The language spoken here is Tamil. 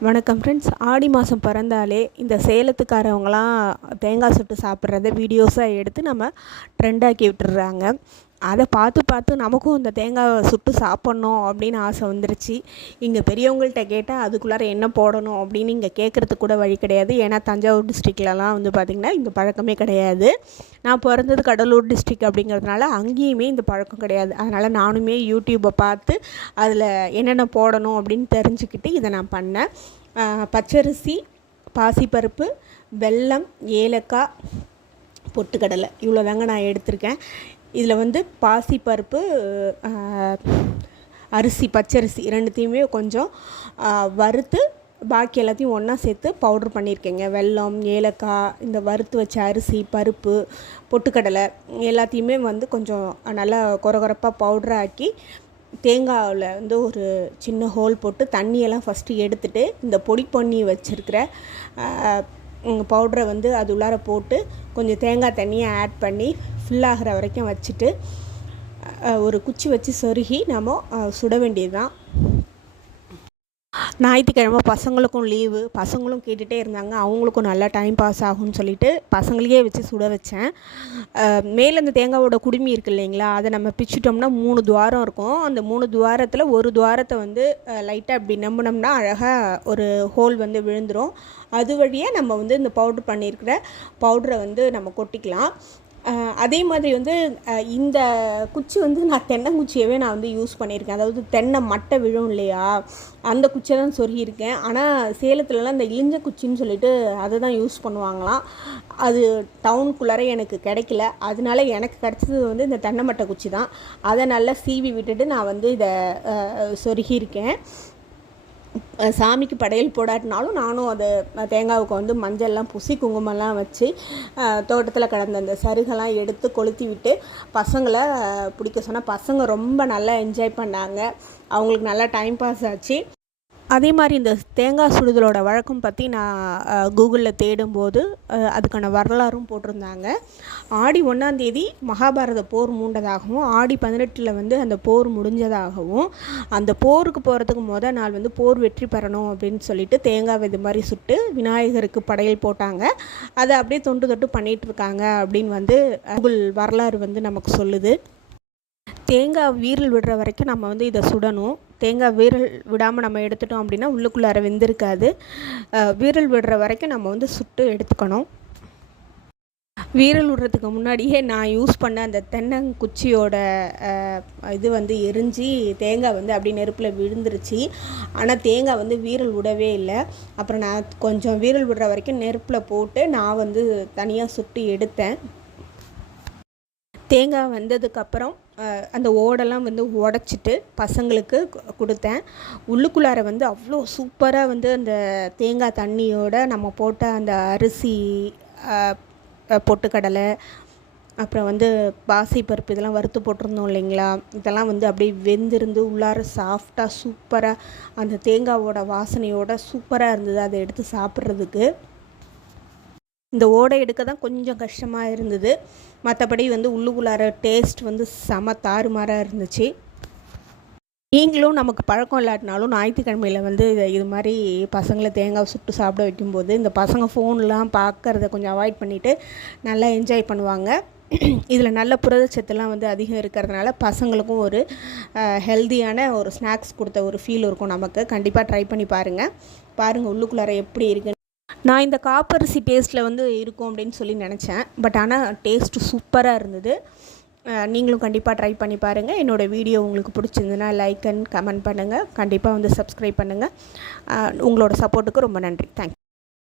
வணக்கம் ஃப்ரெண்ட்ஸ் ஆடி மாதம் பிறந்தாலே இந்த சேலத்துக்காரவங்களாம் தேங்காய் சுட்டு சாப்பிட்றத வீடியோஸாக எடுத்து நம்ம ட்ரெண்டாக்கி விட்டுடுறாங்க அதை பார்த்து பார்த்து நமக்கும் இந்த தேங்காவை சுட்டு சாப்பிட்ணும் அப்படின்னு ஆசை வந்துருச்சு. இங்கே பெரியவங்கள்ட்ட கேட்டால் அதுக்குள்ளார என்ன போடணும்? அப்படின்னு இங்கே கேட்குறதுக்கு கூட வழி கிடையாது. ஏன்னா தஞ்சாவூர் டிஸ்ட்ரிக்ட்லலாம் வந்து பார்த்திங்கன்னா இந்த பழக்கமே கிடையாது. நான் பிறந்தது கடலூர் டிஸ்ட்ரிக் அப்படிங்கிறதுனால அங்கேயுமே இந்த பழக்கம் கிடையாது. அதனால் நானுமே யூடியூப்பை பார்த்து அதில் என்னென்ன போடணும் அப்படின்னு தெரிஞ்சுக்கிட்டு இதை நான் பண்ணேன். பச்சரிசி பாசிப்பருப்பு வெல்லம் ஏலக்காய் பொட்டுக்கடலை. இவ்வளோ தாங்க நான் எடுத்திருக்கேன். இதில் வந்து பாசிப்பருப்பு அரிசி பச்சரிசி ரெண்டுத்தையுமே கொஞ்சம் வறுத்து பாக்கி எல்லாத்தையும் ஒன்றா சேர்த்து பவுட்ரு பண்ணியிருக்கேங்க. வெல்லம் ஏலக்காய் இந்த வறுத்து வச்ச அரிசி பருப்பு பொட்டுக்கடலை எல்லாத்தையுமே வந்து கொஞ்சம் நல்லா குறகுறப்பாக பவுடர் ஆக்கி தேங்காவில் வந்து ஒரு சின்ன ஹோல் போட்டு தண்ணியெல்லாம் ஃபஸ்ட்டு எடுத்துகிட்டு இந்த பொடி பண்ணி வச்சுருக்கிற பவுட்ரை வந்து அது உள்ளார போட்டு கொஞ்சம் தேங்காய் தண்ணியை ஆட் பண்ணி ஃபில்லாகிற வரைக்கும் வச்சுட்டு ஒரு குச்சி வச்சு சொருகி நம்ம சுட வேண்டியது தான் ஞாயிற்றுக்கிழமை பசங்களுக்கும் லீவு பசங்களும் கேட்டுகிட்டே இருந்தாங்க. அவங்களுக்கும் நல்லா டைம் பாஸ் ஆகும்னு சொல்லிட்டு பசங்களையே வச்சு சுட வச்சேன். மேலே அந்த தேங்காவோட குடுமி இருக்குது இல்லைங்களா அதை நம்ம பிச்சுட்டோம்னா மூணு துவாரம் இருக்கும். அந்த மூணு துவாரத்தில் ஒரு துவாரத்தை வந்து லைட்டாக அப்படி நம்பினோம்னா அழகாக ஒரு ஹோல் வந்து விழுந்துடும் அது வழியாக நம்ம வந்து இந்த பவுட்ரு பண்ணியிருக்கிற பவுட்ரை வந்து நம்ம கொட்டிக்கலாம். அதே மாதிரி வந்து இந்த குச்சி வந்து நான் தென்னங்குச்சியவே நான் வந்து யூஸ் பண்ணியிருக்கேன். அதாவது தென்னை மட்டை விழும் இல்லையா? அந்த குச்சியை தான் சொருகியிருக்கேன். ஆனால் சேலத்துலலாம் இந்த இளிஞ்ச குச்சின்னு சொல்லிட்டு அதை தான் யூஸ் பண்ணுவாங்களாம். அது டவுனுக்குள்ளார எனக்கு கிடைக்கல. அதனால எனக்கு கிடச்சது வந்து இந்த தென்னை மட்டை குச்சி தான். அதை நல்லா சீவி விட்டுட்டு நான் வந்து இதை சொருகியிருக்கேன். சாமிக்கு படையல் போடாட்டினாலும் நானும் அது தேங்காவுக்கு வந்து மஞ்சள்லாம் பூசி குங்குமம்லாம் வச்சு தோட்டத்தில் கிடந்த அந்த சருகெல்லாம் எடுத்து கொளுத்தி விட்டு பசங்களை பிடிக்க சொன்னால் பசங்க ரொம்ப நல்லா என்ஜாய் பண்ணாங்க. அவங்களுக்கு நல்லா டைம் பாஸ் ஆச்சு. அதே மாதிரி இந்த தேங்காய் சுடுதலோட வழக்கம் பற்றி நான் கூகுளில் தேடும்போது அதுக்கான வரலாறும் போட்டிருந்தாங்க. ஆடி ஒன்றாந்தேதி மகாபாரத போர் மூண்டதாகவும் ஆடி பதினெட்டில் வந்து அந்த போர் முடிஞ்சதாகவும் அந்த போருக்கு போகிறதுக்கு மொதல் நாள் வந்து போர் வெற்றி பெறணும் அப்படின்னு சொல்லிட்டு தேங்காய் இது மாதிரி சுட்டு விநாயகருக்கு படையல் போட்டாங்க. அதை அப்படியே தொண்டு தொட்டு பண்ணிகிட்ருக்காங்க அப்படின்னு வந்து கூகுள் வரலாறு வந்து நமக்கு சொல்லுது. தேங்காய் வீரல் விடுற வரைக்கும் நம்ம வந்து இதை சுடணும். தேங்காய் வீரல் விடாமல் நம்ம எடுத்துட்டோம் அப்படின்னா உள்ளுக்குள்ளார வெந்திருக்காது. வீரல் விடுற வரைக்கும் நம்ம வந்து சுட்டு எடுத்துக்கணும். வீரல் விடுறதுக்கு முன்னாடியே நான் யூஸ் பண்ண அந்த தென்னங்குச்சியோட இது வந்து எரிஞ்சு தேங்காய் வந்து அப்படி நெருப்பில் விழுந்துருச்சு. ஆனால் தேங்காய் வந்து வீரல் விடவே இல்லை. அப்புறம் நான் கொஞ்சம் வீரல் விடுற வரைக்கும் நெருப்பில் போட்டு நான் வந்து தனியாக சுட்டு எடுத்தேன். தேங்காய் வந்ததுக்கப்புறம் அந்த ஓடெல்லாம் வந்து உடச்சிட்டு பசங்களுக்கு கொடுத்தேன். உள்ளுக்குள்ளார வந்து அவ்வளோ சூப்பராக வந்து அந்த தேங்காய் தண்ணியோட நம்ம போட்ட அந்த அரிசி பொட்டுக்கடலை அப்புறம் வந்து பாசி பருப்பு இதெல்லாம் வறுத்து போட்டிருந்தோம் இல்லைங்களா? இதெல்லாம் வந்து அப்படியே வெந்திருந்து உள்ளார சாஃப்டாக சூப்பராக அந்த தேங்காவோட வாசனையோட சூப்பராக இருந்தது. அதை எடுத்து சாப்பிட்றதுக்கு. இந்த ஓடை எடுக்க தான் கொஞ்சம் கஷ்டமாக இருந்தது. மற்றபடி வந்து உள்ளுக்குள்ளார டேஸ்ட் வந்து செம தாறுமாறாக இருந்துச்சு. நீங்களும் நமக்கு பழக்கம் இல்லாட்டினாலும் ஞாயிற்றுக்கிழமையில் வந்து இது மாதிரி பசங்களை தேங்காய் சுட்டு சாப்பிட வைக்கும்போது இந்த பசங்க ஃபோன்லாம் பார்க்குறத கொஞ்சம் அவாய்ட் பண்ணிவிட்டு நல்லா என்ஜாய் பண்ணுவாங்க. இதில் நல்ல புரதச்சத்துலாம் வந்து அதிகம் இருக்கிறதுனால பசங்களுக்கும் ஒரு ஹெல்த்தியான ஒரு ஸ்நாக்ஸ் கொடுத்த ஒரு ஃபீல் இருக்கும் நமக்கு. கண்டிப்பாக ட்ரை பண்ணி பாருங்கள் பாருங்கள் உள்ளுக்குள்ளார எப்படி இருக்குன்னு. நான் இந்த காப்பரிசி டேஸ்ட்டில் வந்து இருக்கும் அப்படின்னு சொல்லி நினச்சேன். பட் ஆனால் டேஸ்ட்டு சூப்பராக இருந்தது. நீங்களும் கண்டிப்பாக ட்ரை பண்ணி பாருங்கள் என்னோடய வீடியோ உங்களுக்கு பிடிச்சிருந்துன்னா லைக் அண்ட் கமெண்ட் பண்ணுங்கள் கண்டிப்பாக வந்து சப்ஸ்கிரைப் பண்ணுங்கள் உங்களோட சப்போர்ட்டுக்கு ரொம்ப நன்றி. தேங்க்யூ